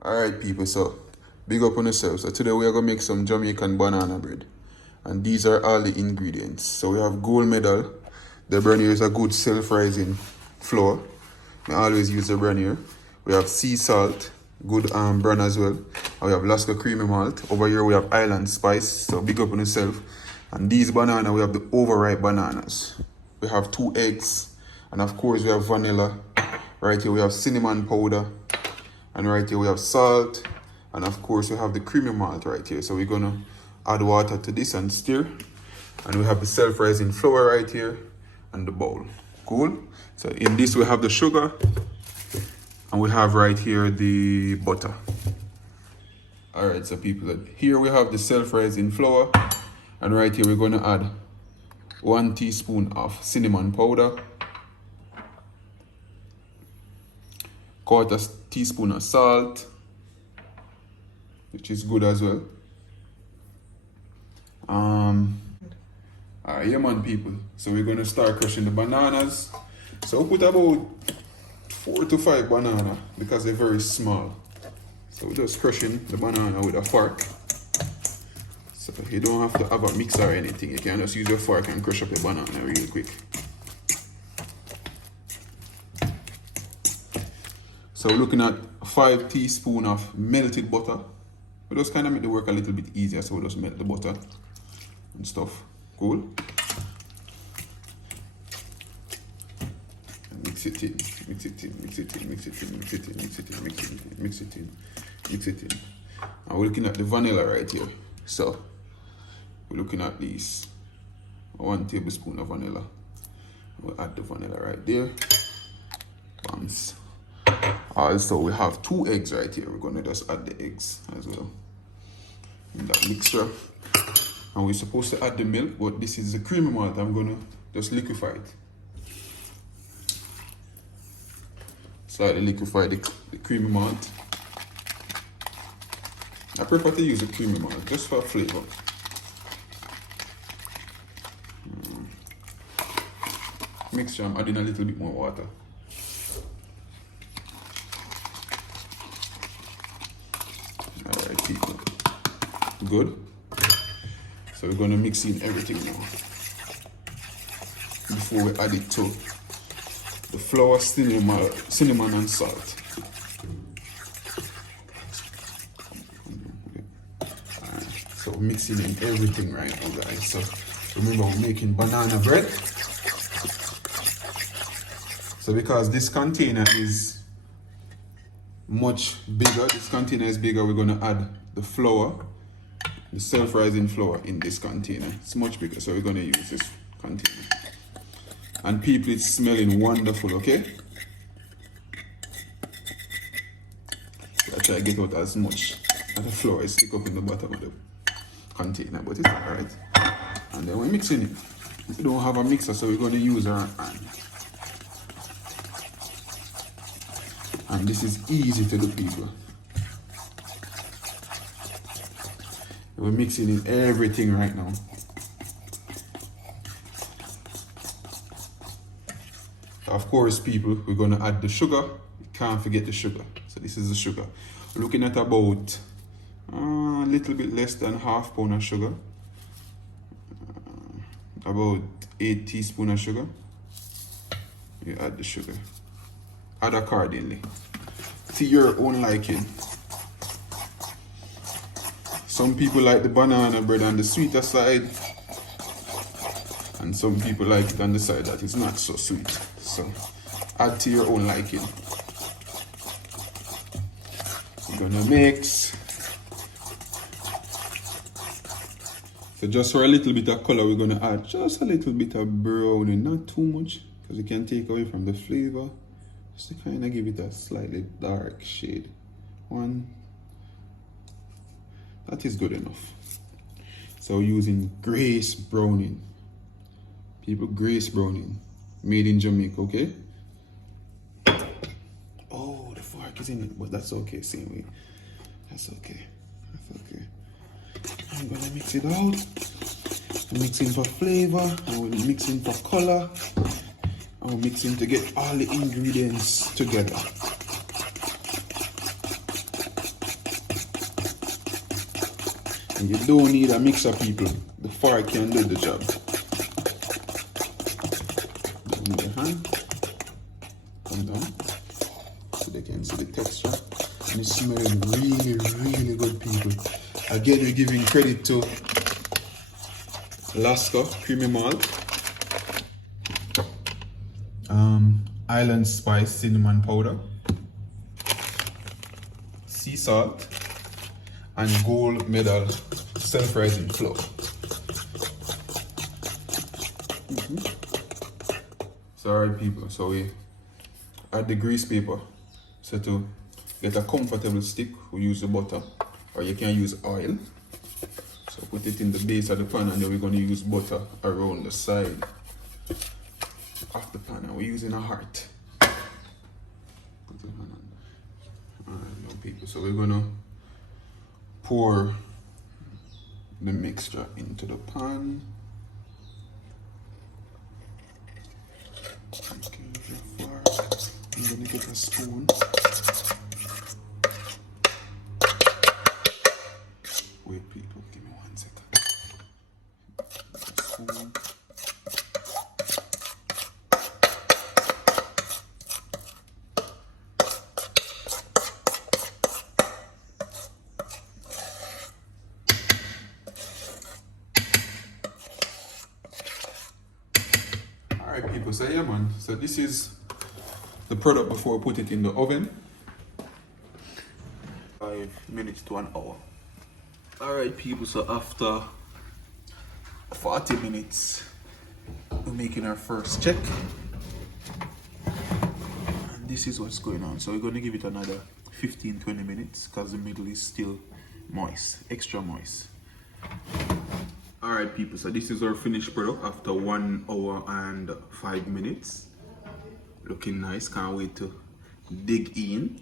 Alright people, so big up on yourselves. So today we are gonna make some Jamaican banana bread. And these are all the ingredients. So we have gold medal. The brand here is a good self-rising flour. I always use the brand here. We have sea salt, good brand as well. And we have Alaska creamy malt. Over here we have island spice, so big up on yourself. And these banana, we have the overripe bananas. We have 2 eggs. And of course we have vanilla. Right here we have cinnamon powder. And right here we have salt. And of course we have the creamy malt right here. So we're gonna add water to this and stir. And we have the self-rising flour right here and the bowl. Cool? So in this we have the sugar. And we have right here the butter. Alright, so people, here we have the self-rising flour. And right here we're gonna add 1 teaspoon of cinnamon powder. 1/4 teaspoon of salt, which is good as well. Alright, yeah man people. So we're gonna start crushing the bananas. So we put about 4 to 5 banana because they're very small. So we're just crushing the banana with a fork. So you don't have to have a mixer or anything. You can just use your fork and crush up your banana real quick. So we're looking at 5 teaspoons of melted butter. We just kind of make the work a little bit easier, so we'll just melt the butter and stuff. Cool. And mix it in, mix it in, mix it in, mix it in, mix it in, mix it in, mix it in, mix it in, mix it in. And we're looking at the vanilla right here. So we're looking at these 1 tablespoon of vanilla. We'll add the vanilla right there. Once. Also, we have 2 eggs right here. We're gonna just add the eggs as well in that mixture. And we're supposed to add the milk, but this is the creamy malt. I'm gonna just liquefy it. Slightly liquefy the creamy malt. I prefer to use the creamy malt just for flavor. Mixture, I'm adding a little bit more water. Alright people, good. So we're gonna mix in everything now before we add it to the flour, cinnamon and salt. Alright, so we're mixing in everything right now guys. So remember we're making banana bread. So because this container is much bigger, we're gonna add the flour, the self-rising flour in this container. It's much bigger, so we're gonna use this container. And people, it's smelling wonderful, okay? So I try to get out as much of the flour is stick up in the bottom of the container, but it's alright. And then we're mixing it. We don't have a mixer, so we're gonna use our hand. And this is easy to do, people. We're mixing in everything right now. Of course, people, we're gonna add the sugar. You can't forget the sugar. So this is the sugar. We're looking at about a little bit less than ½ pound of sugar. About 8 teaspoons of sugar. You add the sugar. Add accordingly to your own liking. Some people like the banana bread on the sweeter side, and some people like it on the side that is not so sweet. So add to your own liking. We're gonna mix. So just for a little bit of color, we're gonna add just a little bit of browning, not too much, because it can take away from the flavor. Just to kind of give it a slightly dark shade. 1. That is good enough. So using Grace Browning. People, Grace Browning. Made in Jamaica, okay? Oh, the fork is in it, but that's okay, same way. That's okay. That's okay. I'm gonna mix it out. I'm mixing for flavor. I'm mixing for color. I'm mixing to get all the ingredients together. And you don't need a mixer, people. The fork can do the job. Move your hand. Come down. So they can see the texture. And it's smelling really, really good, people. Again, we're giving credit to Alaska Creamy Malt, Island Spice Cinnamon Powder, Sea Salt, and Gold Medal Self-Rising Flour. So alright people, so we add the grease paper. So to get a comfortable stick, we use the butter, or you can use oil. So put it in the base of the pan, and then we're going to use butter around the side of the pan, and we're using a heart. Put it on. Alright now people, so we're going to pour the mixture into the pan. Okay, the flour. I'm going to get a spoon. Wait people, give me 1 second. Spoon. Alright people, so yeah man, so this is the product before we put it in the oven. 5 minutes to an hour. Alright people, so after 40 minutes we're making our first check, and this is what's going on. So we're going to give it another 15-20 minutes because the middle is still moist, extra moist. Alright people, so this is our finished product after 1 hour and 5 minutes. Looking nice, can't wait to dig in.